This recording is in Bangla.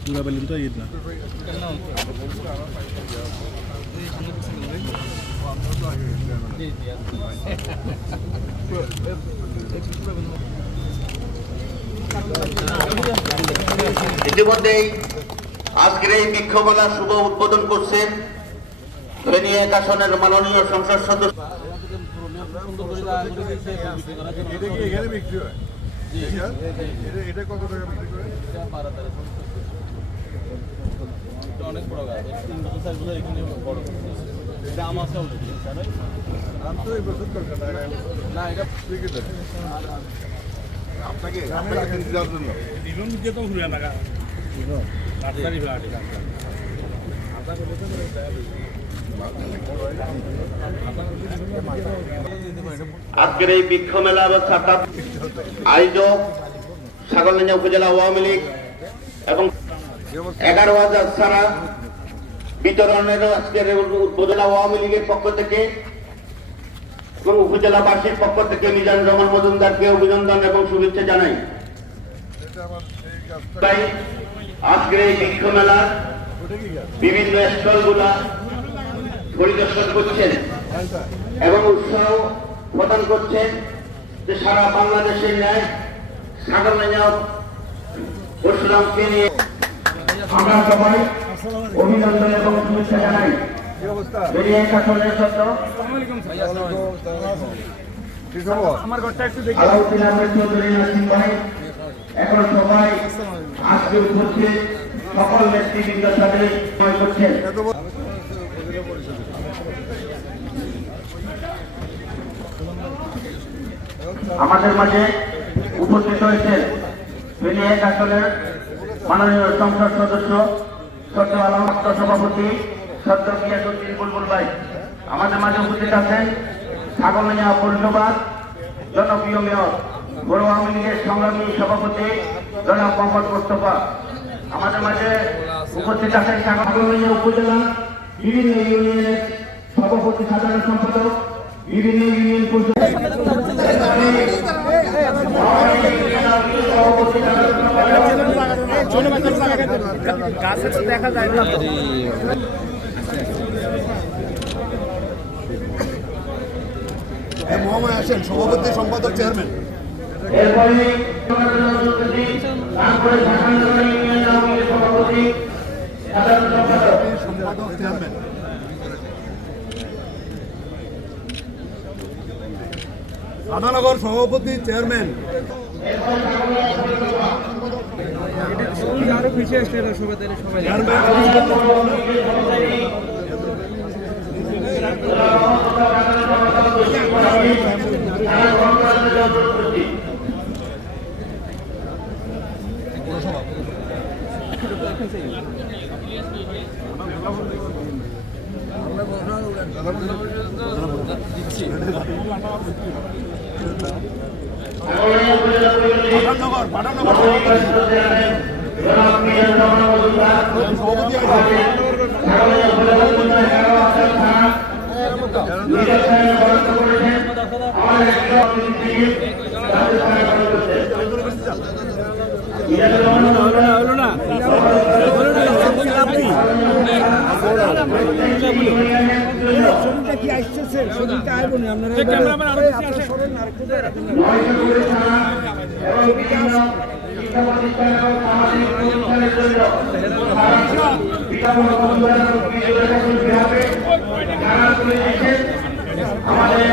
Sudah beli itu ya nah. ইতিমধ্যেই আজকের এই বিক্ষোভের শুভ উদ্বোধন করছেন ফেনী 1 আসনের মাননীয় সংসদ সদস্য। অনেক বড় গাছ 3 বছর 4 বছর এখানে বড় দাম আছে অলরেডি দাম তো এই বছর দরকার না এটা ঠিক আছে আপনাকে দেওয়ার জন্য দিলন দিয়ে তো ঘুরে লাগা রাস্তারই ভাড়া ঠিক আছে আজকের এই বিক্ষোভ মেলা আয়োজক ছাগলনাইয়া উপজেলা আওয়ামী লীগ এবং 11,000 ছাড়া বিতরণের আজকের উপজেলা আওয়ামী লীগের পক্ষ থেকে এবং উপজেলাবাসীর পক্ষ থেকে মিজান রহমান মজুমদারকে অভিনন্দন এবং শুভেচ্ছা জানাই। তাই আজকের এই বিক্ষোভ মেলা বিভিন্ন স্টলগুলা পরিদর্শন করছেন এবং উৎসাহ প্রদান করছেন যে সারা বাংলাদেশের ন্যায় ছাগলনাইয়া পরশুরামকে নিয়ে আমরা সবাই অভিনন্দন এবং শুভেচ্ছা জানাই। এখন সবাই আজকে উপস্থিত সকল নেতৃবৃন্দ সাথে করছেন। আমাদের মাঝে উপস্থিত হয়েছেন ফেনী 1 আসনের মাননীয় সংসদ সদস্য সদ্য আলমস্ত সভাপতি সদ্য গিয়াসুদ্দিন বুলবুল ভাই। আমাদের মাঝে উপস্থিত আছেন ছাগলনাইয়া পৌরসভার জনপ্রিয় মেয়র বড় আওয়ামী লীগের সংগ্রামী সভাপতি জনাব মোহাম্মদ মোস্তফা। আমাদের মাঝে উপস্থিত আছেন ছাগলনাইয়া উপজেলা বিভিন্ন ইউনিয়নের সভাপতি সাধারণ সম্পাদক বিভিন্ন ইউনিয়ন পরিষদ দেখা যায় না। মহাময় আসেন সভাপতি সম্পাদক চেয়ারম্যান সম্পাদক চেয়ারম্যান রাধানগর সভাপতি চেয়ারম্যান আরো পিছিয়ে আসলে সবাই কি আসছে ছবিটা আইব না আপনারা ক্যামেরাম্যান আরো বেশি আসে আমাদের